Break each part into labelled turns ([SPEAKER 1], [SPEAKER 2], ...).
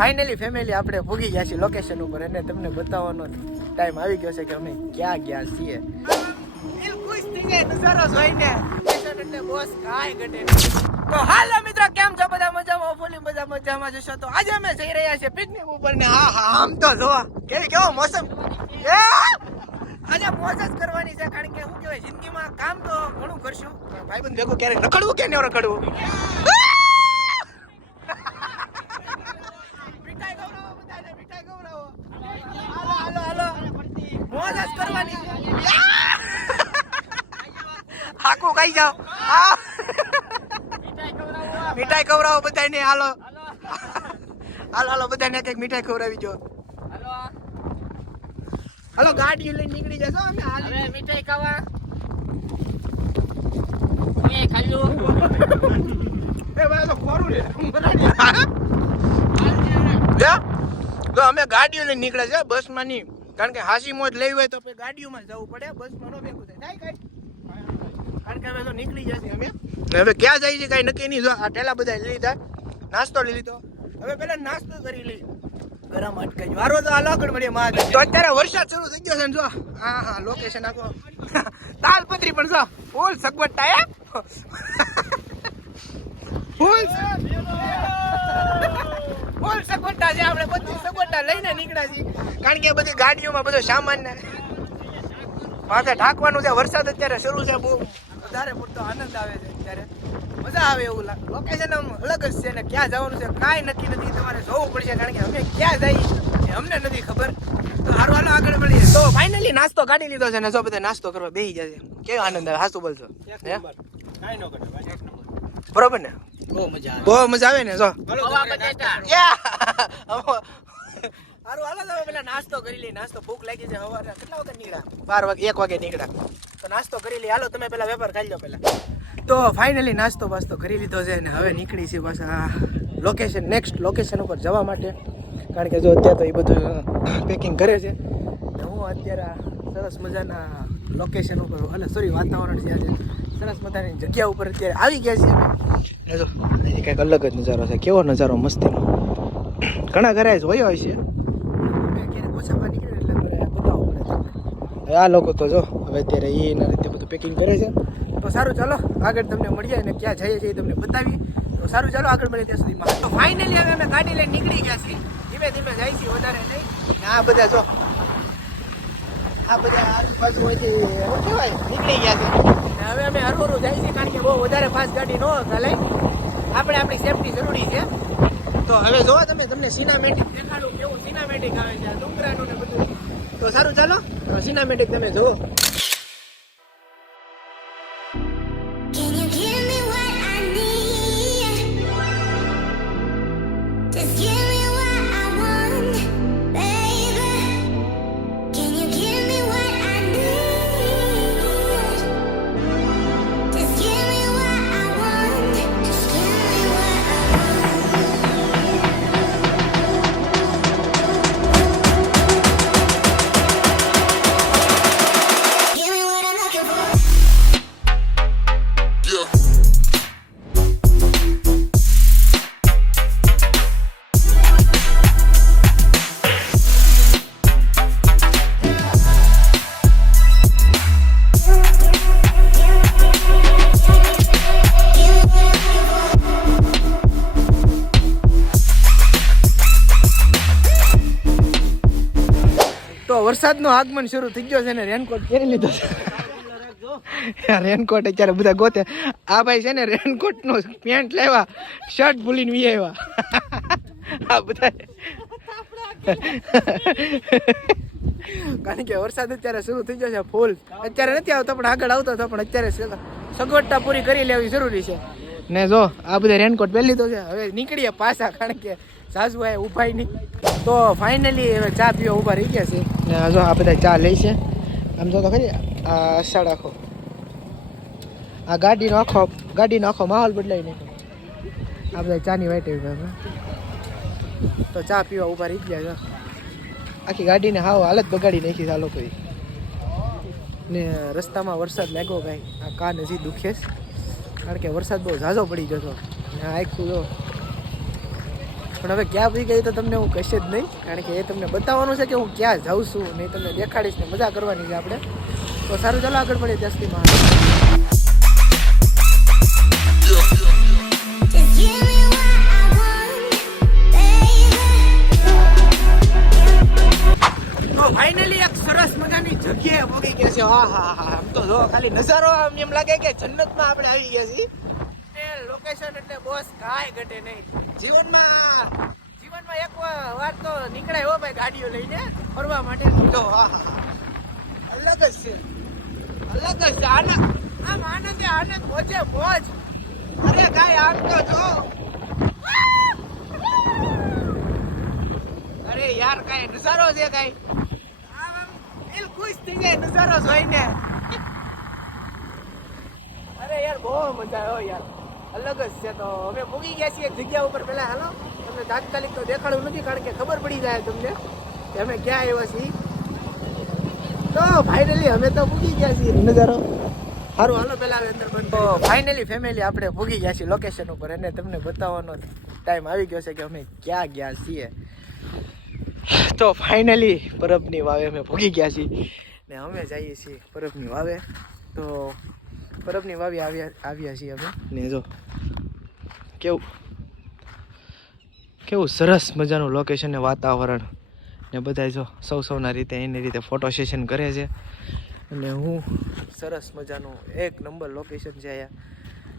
[SPEAKER 1] Finally family આપણે ભૂગી ગયા છીએ લોકેશન ઉપર. અને તમને બતાવવાનો ટાઈમ આવી ગયો છે કે અમે ક્યાં ગયા છીએ. તો હાલો મિત્રો કેમ છો? બધા મજામાં? ફૂલી બધા મજામાં જશો તો આજે અમે જઈ રહ્યા છીએ પિકનિક ઉપર ને હા હા આમ તો જો. કે કેવો મોસમ? આજે મોજ જ કરવાની છે કારણ કે શું કહેવાય જિંદગીમાં કામ તો ઘણું કરશું. ભાઈ ભાઈબંધ ભેગું ક્યારેક રખડવું કે ન રખડવું મીઠાઈ ખવડાવો બધાને, મીઠાઈ ખવડાવો. હાલો, હાલો, હાલો. મોજ જ કરવાની છે. ખાઈ જાઓ. મીઠાઈ ખવડાવો બધાને હાલો. હાલો. હાલો બધાને કંઈક મીઠાઈ ખવડાવી જો. હાલો. ગાડી લઈને નીકળી જશો અમે. હાલ.
[SPEAKER 2] મીઠાઈ ખાવા. મેં ખાલ્યું
[SPEAKER 1] એ ભાઈ તો ખોરું રે તો અમે ગાડીઓ લઈને નીકળે છે બસમાં નહીં કારણ કે હાસી મોજ લેવી હોય તો ગાડીઓમાં જવું પડે. બસમાં નો ભેગું થાય? કારણ કે અમે તો નીકળી જશે અમે હવે ક્યાં જાય છે કાંઈ નક્કી નહીં. જો આ ઠેલા બધા લઈ લીધા. નાસ્તો લઈ લીધો. હવે પેલા નાસ્તો કરી લઈ ગરમ અટકાઈ વારો તો આ લોકડ મળીએ માં તો અત્યારે વરસાદ શરૂ થઈ ગયો છે ને જો. હા હા લોકેશન આખો. તાલપત્રી પણ જો. ફૂલ સગવડ હે? ફૂલ ફૂલ સગવડતા છે આપણે બધી સગવડતા લઈને નીકળ્યા છીએ. કારણ કે બધી ગાડીઓમાં બધો સામાન ને માથે ઢાંકવાનું છે. વરસાદ અત્યારે શરૂ છે બહુ. વધારે પૂરતો આનંદ આવે છે અત્યારે. મજા આવે એવું લાગે લોકેશન આમ અલગ જ છે ને ક્યાં જવાનું છે કાંઈ નક્કી નથી તમારે જોવું પડશે કારણ કે અમે ક્યાં જઈએ અમને નથી ખબર. તો હારવાનો આગળ મળીએ. તો ફાઇનલી નાસ્તો કાઢી લીધો છે ને જો બધા નાસ્તો કરવા બેસી જશે કેવો આનંદ આવે? હાસુ બોલશો. બરોબર ને?
[SPEAKER 2] બહુ મજા
[SPEAKER 1] બહુ મજા આવે ને જો. હારું હાલો તમે પેલા નાસ્તો કરી લઈ નાસ્તો ભૂખ લાગી છે સવારે કેટલા વાગે નીકળ્યા? બાર વાગે એક વાગે નીકળ્યા. નાસ્તો કરી લઈ હાલો તમે પેલા વેપાર ખાઈ લો પેલા. તો ફાઇનલી નાસ્તો બાસ્તો કરી લીધો છે અને હવે નીકળી છે પાછા લોકેશન નેક્સ્ટ લોકેશન ઉપર જવા માટે. કારણ કે જો અત્યારે તો એ બધું પેકિંગ કરે છે. હું અત્યારે સરસ મજાના લોકેશન ઉપર એટલે સોરી વાતાવરણ છે આજે. સરસ મજાની જગ્યા ઉપર અત્યારે આવી ગયા છીએ જો અહીં કંઈક અલગ જ નજારો છે. કેવો નજારો મસ્તીનો. ઘણા ઘરે જોયો હોય છે. આ લોકો તો જો હવે અત્યારે એ એના રીતે બધું પેકિંગ કરે છે. તો સારું ચાલો, આગળ તમને મળીએ અને ક્યાં જઈએ છીએ તમને બતાવીએ. તો સારું ચાલો, આગળ મળીએ ત્યાં સુધીમાં. તો ફાઇનલી હવે અમે ગાડી લઈને નીકળી ગયા છીએ. ધીમે ધીમે જાય છીએ, વધારે નહીં. આ બધા જો, આ બધા આજુબાજુ હોયથી શું કહેવાય, નીકળી ગયા છે. હવે અમે હરવરું જાય છે કારણ કે બહુ વધારે ફાસ્ટ ગાડી ન ચાલે આપણે આપણી સેફટી જરૂરી છે. તો હવે જો તમે, તમને સિનામેટિક દેખાડું, કેવું સિનામેટિક આવે છે ડુંગરાનું ને બધું. તો સારું ચાલો. સિનામેટિક તમે જુઓ. તો વરસાદનું આગમન શરૂ થઈ ગયો છે ને રેનકોટ પહેરી લીધો છે. રેનકોટ અત્યારે બધા ગોતે. આ ભાઈ છે ને રેનકોટ નો પેન્ટ લેવા શર્ટ ભૂલીને વી આવ્યા આ બધા. કારણ કે વરસાદ અત્યારે શરૂ થઈ ગયો છે ફૂલ અત્યારે નથી આવતો પણ આગળ આવતો હતો પણ અત્યારે સગવડતા પૂરી કરી લેવી જરૂરી છે. ને જો આ બધા રેનકોટ પહેરી લીધો છે. હવે નીકળીએ પાછા કારણ કે સાસુ આ ઉભાઈ નહીં. તો ફાઇનલી હવે ચા પીવા ઊભા રહી ગયા છે. ને જો આ બધા ચા લે છે. આમ તો ખરી આ અષાઢ આખો. આ ગાડીનો આખો ગાડીનો આખો માહોલ બદલાઈ નાખ્યો. આ બધા ચાની વાટે. તો ચા પીવા ઊભા રહી ગયા છે. આખી ગાડીને હાવ હાલત બગાડી નાખી આ લોકોએ. ને રસ્તામાં વરસાદ લાગ્યો ભાઈ આ કાન હજી દુખે કારણ કે વરસાદ બહુ ઝાઝો પડી જતો ને આખું જો પણ હવે ક્યાં ભી ગઈ તો તમને હું કહીશ જ નહીં. કારણ કે એ તમને બતાવવાનું છે કે હું ક્યાં જાઉં છું, નહીં તમને દેખાડીશ ને મજા કરવાની છે આપણે. તો સારું, ચાલો આગળ પડીએ ત્યાં સુધીમાં ફાઇનલી એક સરસ મજાની જગ્યાએ પહોંચી ગયા છે. હા હા હા, આમ તો જો, ખાલી નજારો આમ એમ લાગે કે જન્નતમાં આપણે આવી ગયા છીએ. લોકેશન એટલે બોસ કાંઈ ઘટે નહીં. જીવનમાં જીવનમાં એક વાર તો નીકળાય હો ભાઈ ગાડીઓ લઈને ફરવા માટે. તો. અલગ જ છે. અલગ જ છે. આનંદ. આમ આનંદ આનંદ મોજે મોજ. અરે કાંઈ આમ તો જો. અરે યાર કાંઈ નજારો છે કાંઈ? આમ દિલ ખુશ થઈ જાય. નજારો જોઈને. અરે યાર બહુ મજા આવ્યો યાર. અલગ જ છે. તો અમે પૂગી ગયા છીએ એક જગ્યા ઉપર પહેલાં. હાલો તમને તાત્કાલિક તો દેખાડવું નથી કારણ કે ખબર પડી જાય તમને કે અમે ક્યાં આવ્યા છીએ. તો ફાઇનલી અમે તો પૂગી ગયા છીએ. નજારો સારું હાલો પહેલાં અંદર બંધ તો ફાઇનલી ફેમિલી આપણે પૂગી ગયા છીએ લોકેશન ઉપર. અને તમને બતાવવાનો ટાઈમ આવી ગયો છે કે અમે ક્યાં ગયા છીએ. તો ફાઇનલી પરબની વાવે અમે ભૂગી ગયા છીએ. ને અમે જઈએ છીએ પરબની વાવે. તો પરબની વાવી આવ્યા આવ્યા છીએ અમે. ને જો, કેવું કેવું સરસ મજાનું લોકેશન ને વાતાવરણ ને બધા જો સૌ સૌના રીતે એની રીતે ફોટો સેશન કરે છે. અને હું સરસ મજાનું એક નંબર લોકેશન છે અહીંયા.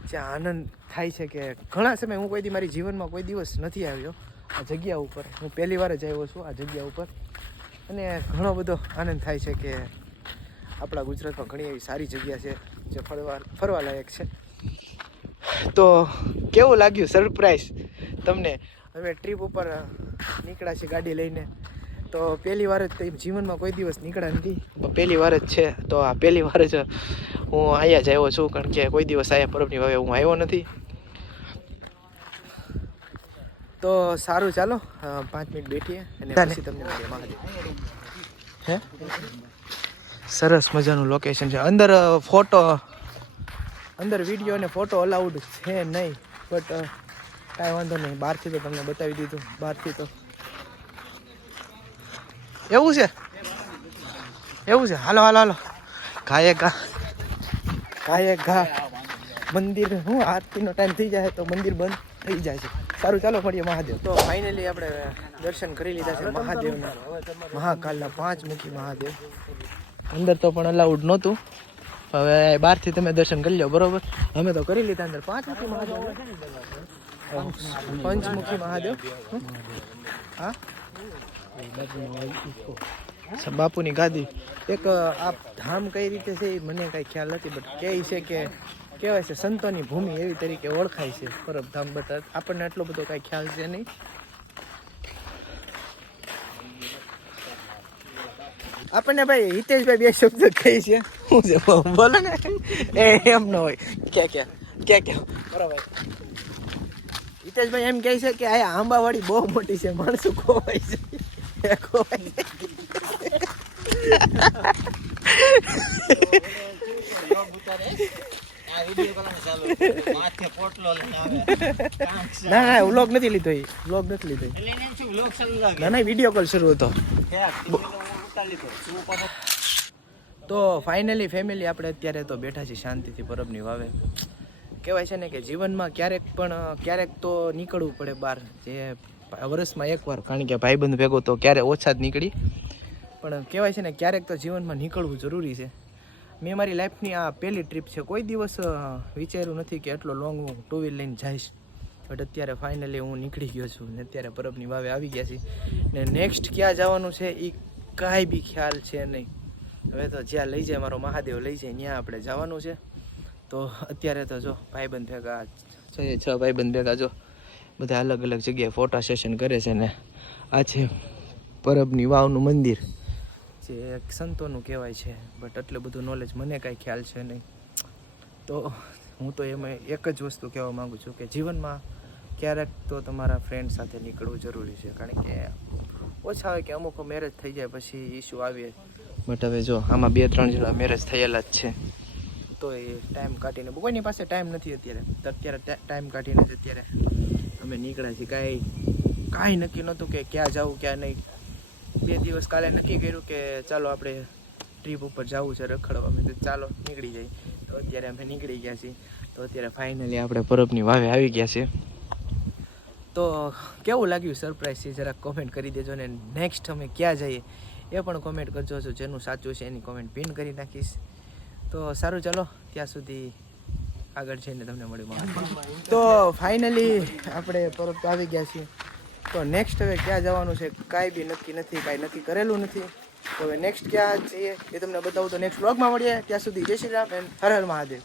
[SPEAKER 1] જ્યાં આનંદ થાય છે કે ઘણા સમય હું કોઈ દી મારી જીવનમાં કોઈ દિવસ નથી આવ્યો. આ જગ્યા ઉપર. હું પહેલી વાર જ આવ્યો છું આ જગ્યા ઉપર. અને ઘણો બધો આનંદ થાય છે કે આપણા ગુજરાતમાં ઘણી એવી સારી જગ્યા છે. જે ફરવા ફરવા લાયક છે. તો કેવું લાગ્યું સરપ્રાઈઝ તમને? અમે ટ્રીપ ઉપર નીકળ્યા છીએ ગાડી લઈને. તો પહેલી વાર જ જીવનમાં કોઈ દિવસ નીકળ્યા નથી. પહેલી વાર જ છે. તો આ પહેલી વાર જ હું અહીંયા જ આવ્યો છું કારણ કે કોઈ દિવસ અહીંયા પરબની વાવે હું આવ્યો નથી. તો સારું ચાલો પાંચ મિનિટ બેઠીએ અને પછી તમને હે? સરસ મજાનું લોકેશન છે. અંદર ફોટો અંદર વીડિયો અને ફોટો અલાઉડ છે નહીં બટ કાંઈ વાંધો નહીં. બહારથી તો તમને બતાવી દીધું. બહારથી તો. એવું છે? એવું છે? હાલો હાલો હાલો. ઘાયે ઘા ઘાયે ઘા મંદિર, હું આરતીનો ટાઈમ થઈ જાય તો મંદિર બંધ થઈ જાય છે. સારું, ચાલો મળીએ મહાદેવ. તો ફાઇનલી આપણે દર્શન કરી લીધા છે મહાદેવના. મહાકાલના પાંચ મુખી મહાદેવ. અંદર તો પણ અલાઉડ નહોતું. હવે બહારથી તમે દર્શન કરી લો, બરોબર? અમે તો કરી લીધા અંદર. પાંચ મુખી મહાદેવ. પંચમુખી મહાદેવ? હા? બાપુની ગાદી. એક આ ધામ કઈ રીતે છે એ મને કાંઈ ખ્યાલ નથી બટ કહે છે કે, કહેવાય છે સંતોની ભૂમિ એવી તરીકે ઓળખાય છે. પરબધામ બટ આપણને આટલો બધો કાંઈ ખ્યાલ છે નહીં. આપણને ભાઈ હિતેશભાઈ બે શબ્દ કહે છે. શું છે બોલો ને. એ એમ ન હોય. કે કે કે કે બરાબર. હિતેશભાઈ એમ કહે છે કે આ આંબાવાડી બહુ મોટી છે માણસો ખોવાય છે. ખોવાય ના ના વ્લોગ નથી લીધો એ. વ્લોગ નથી લીધો ના ના વીડિયો કોલ શરૂ હતો. તો ફાઇનલી ફેમિલી આપણે અત્યારે તો બેઠા છીએ શાંતિથી પરબની વાવે. કહેવાય છે ને કે જીવનમાં ક્યારેક પણ, ક્યારેક તો નીકળવું પડે બહાર. જે વર્ષમાં એકવાર કારણ કે ભાઈબંધ ભેગો તો ક્યારે ઓછા જ નીકળી. પણ કહેવાય છે ને ક્યારેક તો જીવનમાં નીકળવું જરૂરી છે. મેં મારી લાઈફની આ પહેલી ટ્રીપ છે, કોઈ દિવસ વિચાર્યું નથી કે એટલો લોંગ હું ટુ વ્હીલ લઈને જઈશ. બટ અત્યારે ફાઇનલી હું નીકળી ગયો છું ને અત્યારે પરબની વાવે આવી ગયા છીએ. ને નેક્સ્ટ ક્યાં જવાનું છે એ કાંઈ બી ખ્યાલ છે નહીં. હવે તો જ્યાં લઈ જાય, મારો મહાદેવ લઈ જાય, ત્યાં આપણે જવાનું છે. તો અત્યારે તો જો, ભાઈબંધ ભેગા છ છ ભાઈબંધ ભેગા જો, બધા અલગ અલગ જગ્યાએ ફોટા સેશન કરે છે ને, આ છે પરબની વાવનું મંદિર. જે એક સંતોનું કહેવાય છે બટ એટલું બધું નોલેજ મને કાંઈ ખ્યાલ છે નહીં. તો હું તો એમાં એક જ વસ્તુ કહેવા માગું છું કે જીવનમાં ક્યારેક તો તમારા ફ્રેન્ડ સાથે નીકળવું જરૂરી છે, કારણ કે ઓછા હોય કે અમુક મેરેજ થઈ જાય પછી ઇસ્યુ આવે. બટ હવે જો આમાં બે ત્રણ જણા મેરેજ થયેલા જ છે. તો એ ટાઈમ કાઢીને કોઈની પાસે ટાઈમ નથી અત્યારે. તો અત્યારે ટાઈમ કાઢીને જ અત્યારે અમે નીકળ્યા છીએ. કાંઈ કાંઈ નક્કી નહોતું કે ક્યાં જવું ક્યાં નહીં. બે દિવસ કાલે નક્કી કર્યું કે ચાલો આપણે ટ્રીપ ઉપર જવું છે રખડવા. અમે તો ચાલો નીકળી જાય તો અત્યારે અમે નીકળી ગયા છીએ. તો અત્યારે ફાઇનલી આપણે પરબની વાવે આવી ગયા છે તો કેવું લાગ્યું સરપ્રાઈઝ છે? જરાક કોમેન્ટ કરી દેજો ને નેક્સ્ટ અમે ક્યાં જઈએ? એ પણ કોમેન્ટ કરજો છો જેનું સાચું છે એની કોમેન્ટ પિન કરી નાખીશ. તો સારું ચાલો, ત્યાં સુધી આગળ જઈને તમને મળ્યું તો ફાઇનલી આપણે પરત આવી ગયા છીએ. તો નેક્સ્ટ હવે ક્યાં જવાનું છે? કાંઈ બી નક્કી નથી, કાંઈ નક્કી કરેલું નથી. તો હવે નેક્સ્ટ ક્યાં જઈએ એ તમને બતાવું તો નેક્સ્ટ બ્લોગમાં મળીએ. ત્યાં સુધી જય શ્રી રામ એન્ડ હર હર મહાદેવ.